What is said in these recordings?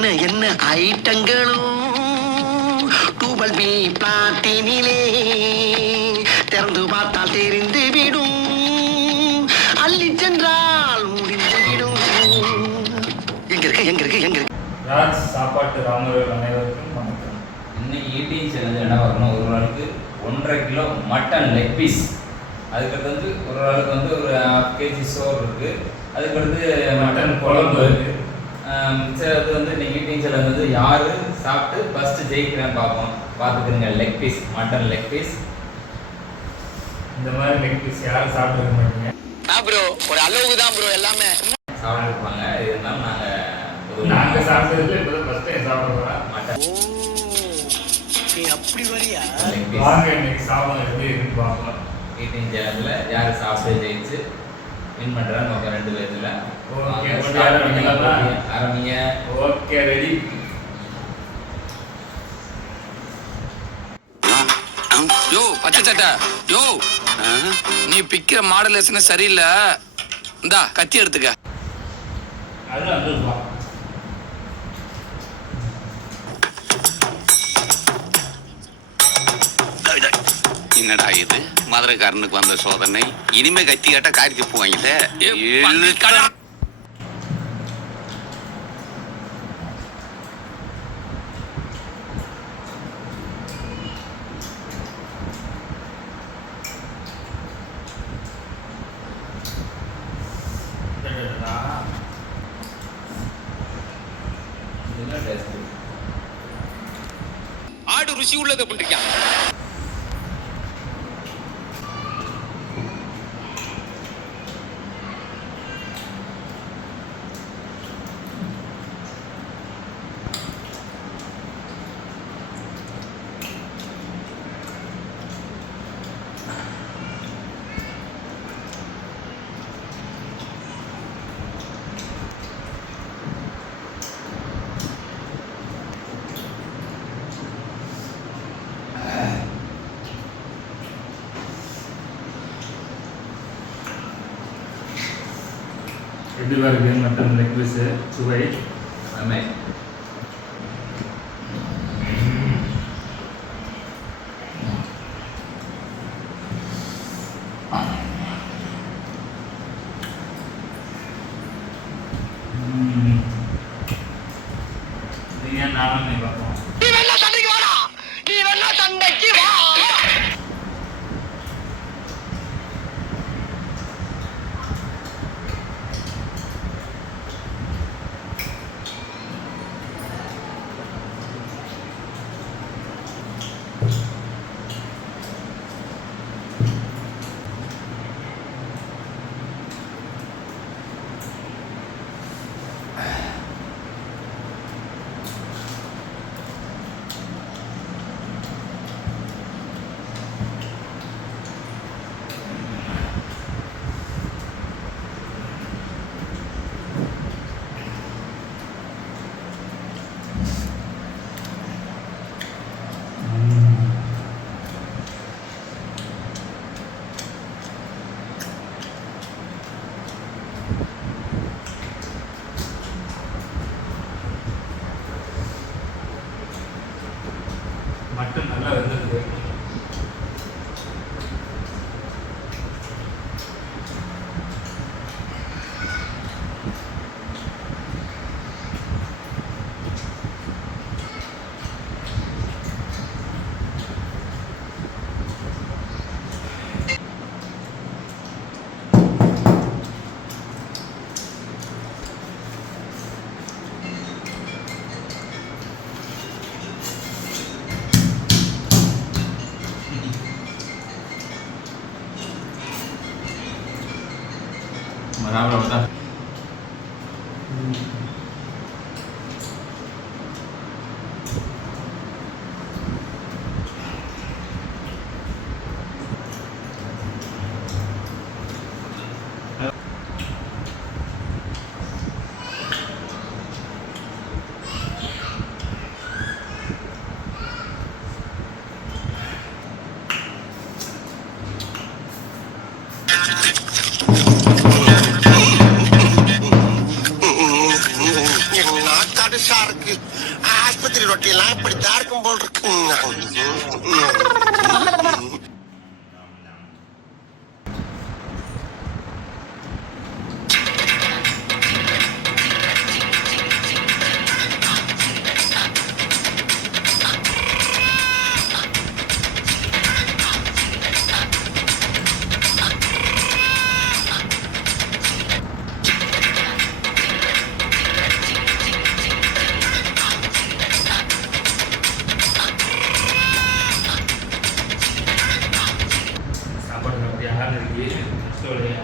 என்ன என்ன ஐட்டங்களும் டூபல் பி பிளாட்டினிலே திறந்து பார்த்தால் தெரிந்து விடும் அள்ளி சென்றால் முடிந்து விடும். எங்க இருக்கு ராஜ் சாப்பாட்டு ராமர்கள் அனைவருக்கும் வணக்கம். இன்னைக்கு ஈட்டிங் சேலஞ்ச் என்ன வரணும், ஒரு நாளுக்கு 1.5 கிலோ மட்டன் லெக் பீஸ், அதுக்கடுத்து வந்து ஒரு நாளுக்கு வந்து ஒரு 1/2 kg சோறு இருக்குது, அதுக்கடுத்து மட்டன் குழம்பு இருக்குது. சரி, அது வந்து இன்னைக்கு ஈட்டிங் சேலஞ்ச் வந்து யார் சாப்பிட்டு ஃபஸ்ட்டு ஜெயிக்கிறேன்னு பார்ப்போம். பார்த்துக்குங்க, leg piece, mutton leg piece. இந்த மாதிரி லெக் பீஸ் யாரும் சாப்பிட்டு மாட்டீங்க ப்ரோ, ஒரு அளவுக்கு தான் ப்ரோ எல்லாமே சாப்பிட்டுருப்பாங்க. இருந்தாலும் நாங்கள் சாப்பிட்டதுல இப்போ ஃபஸ்ட் டைம் சாப்பிட போகிறோம் மட்டன். நீ அப்படி வரியா? வாங்க இன்னைக்கு சாப்பிட எப்படி இருக்குன்னு பார்க்கலாம். ஈட்டிங் சேலஞ்சில் யார் சாப்பிட்டு ஜெயிச்சு வின் பண்ணுறாங்க நம்ம 2 பேர்ல. ஓகே, ஆரம்பிங்க. Okay, ready. யோ பச்சை சட்டை, யோ நீ பிக்கிற மாடலேஷன் சரியில்லை. இந்தா கத்தி எடுத்துக்க. என்னடா இது மதுரைக்காரனுக்கு வந்த சோதனை? இனிமே கத்தி கேட்டா காய்ச்சி போவாங்களே. ஆடு ருசி உள்ளது அப்படின்றியா? எப்படி வருது மட்டன் லெக் பீஸ் சுவை? ஆமே. நீங்கள் நானும் பார்ப்போம். நீ வேணா சண்டைக்கு வாடா, நீ வேணா சண்டைக்கு வா. மட்டன் நல்லா வெந்திருக்கு. Marah berapa? பெருசா இருக்கு. ஆஸ்பத்திரி ரொட்டியெல்லாம் இப்படித்தான் இருக்கும் போல் இருக்கு. சாப்பாடு அப்படி யார் இருக்கு சொல்லுங்க.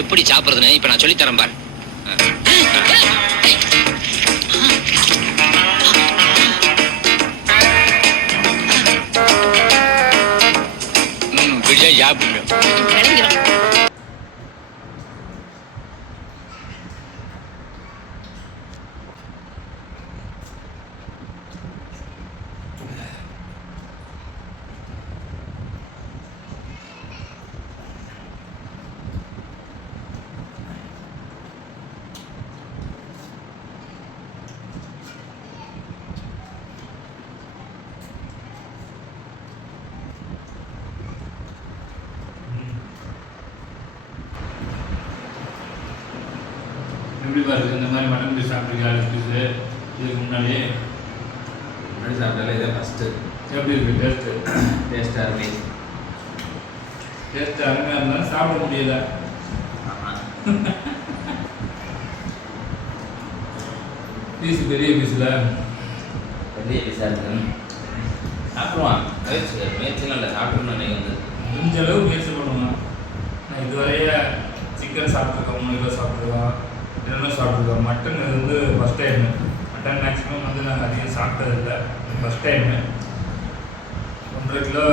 எப்படி சாப்பிடுறதுன்னு இப்ப நான் சொல்லி தரேன் பாரு. பிடிச்சா சாப்பிடு. எப்படி பாருங்க இந்த மாதிரி மட்டன் பீஸ் சாப்பிட்ருக்கா பீஸு இதுக்கு முன்னாடியே முன்னாடி சாப்பிட்டாலே இதை ஃபஸ்ட்டு எப்படி இருக்குது டேஸ்ட்டாக இருக்கு. டேஸ்ட் அருமையாக இருந்தாலும் சாப்பிட முடியல. ஆமாம், பீஸ் பெரிய பீஸில் பெரிய பீஸாக இருக்குன்னு சாப்பிடுவான். முயற்சிலாம் இல்லை, சாப்பிடணும் நீங்கள் வந்து முடிஞ்ச அளவு முயற்சி பண்ணுவான். நான் இதுவரைய சிக்கன் சாப்பிட்ருக்கோம், 3 கிலோ சாப்பிட்ருக்கோம், 2 கிலோ சாப்பிட்ருக்கோம். மட்டன் இது வந்து ஃபஸ்ட் டைமு. மட்டன் மேக்ஸிமம் வந்து நாங்கள் அதிகம் சாப்பிட்டதில்லை, ஃபஸ்ட் டைமு. 1.5 கிலோ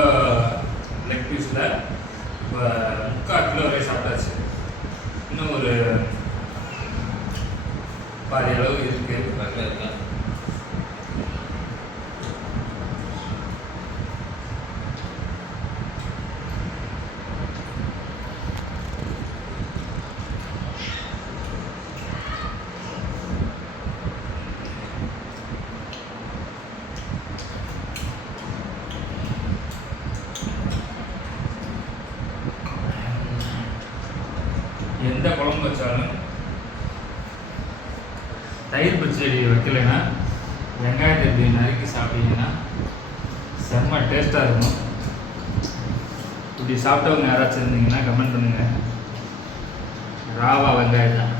லெக் பீஸில் இப்போ 3/4 கிலோ வரை சாப்பிட்டாச்சு. இன்னும் ஒரு பாதி அளவு இருக்குது. பக்கத்தில் இருக்கேன். எந்த குழம்பு வச்சாலும் தயிர் பச்சடி வைக்கலைன்னா வெங்காயத்தை இப்படி நறுக்கி சாப்பிட்டீங்கன்னா செம்ம டேஸ்ட்டாக இருக்கும். இப்படி சாப்பிட்டவங்க யாராச்சும் இருந்தீங்கன்னா கமெண்ட் பண்ணுங்க. ராவா வெங்காயம் தான்.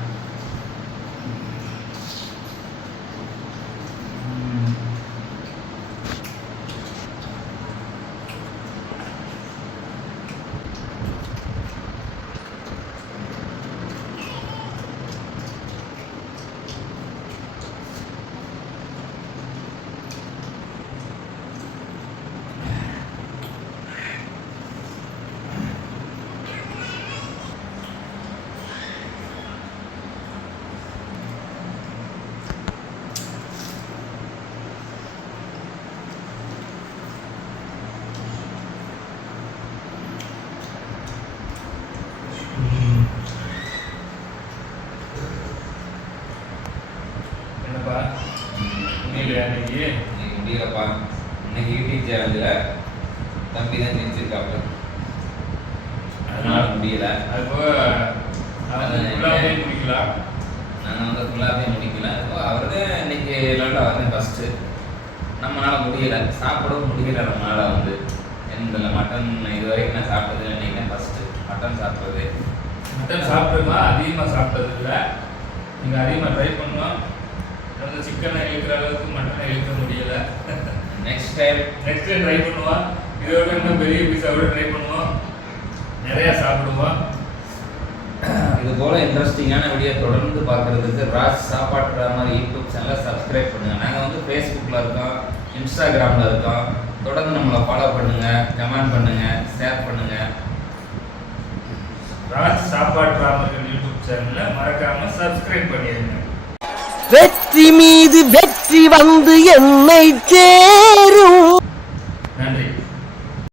என்னப்பா முடியலையா இன்னைக்கு? இன்னைக்கு முடியலப்பா. இன்னைக்கு யூடியூப் சேனலில் தம்பி தான் ஜெயிச்சிருக்காப்புல, அதனால முடியல. அதுபோக ஃபுல்லாகவே முடிக்கலாம். நாங்கள் வந்து ஃபுல்லாகவே முடிக்கல. அவர் தான் இன்னைக்கு நல்லா வந்து ஃபஸ்ட்டு. நம்மளால் முடியலை, சாப்பிடவும் முடியலை. நம்மளால் வந்து எந்த மட்டன் இது வரைக்கும் நான் சாப்பிட்டதில்லை. இன்னைக்கு தான் ஃபஸ்ட்டு மட்டன் சாப்பிட்றது. மட்டன் சாப்பிடுமா அதிகமாக சாப்பிட்டது இல்லை. நீங்கள் அதிகமாக ட்ரை பண்ணலாம். வந்து சிக்கனை இழுக்கிற அளவுக்கு மட்டனை இழுக்க முடியலை. நெக்ஸ்ட் டைம் ட்ரை பண்ணுவோம். இதோட இன்னும் பெரிய பீஸாவோட ட்ரை பண்ணுவோம். நிறையா சாப்பிடுவோம். இது போல் இன்ட்ரெஸ்டிங்கான வீடியோ தொடர்ந்து பார்க்குறதுக்கு ராஜ் சாப்பாட்டுற மாதிரி யூடியூப் சேனலை சப்ஸ்கிரைப் பண்ணுங்கள். நாங்கள் வந்து ஃபேஸ்புக்கில் இருக்கோம், இன்ஸ்டாகிராமில் இருக்கோம். தொடர்ந்து நம்மளை ஃபாலோ பண்ணுங்கள், கமெண்ட் பண்ணுங்கள், ஷேர் பண்ணுங்கள். ராஜ் சாப்பாட்டு ராமர்கள் யூடியூப் சேனலை மறக்காமல் சப்ஸ்கிரைப் பண்ணிடுங்க. வெற்றி மீது வெற்றி வந்து என்னை சேரும்.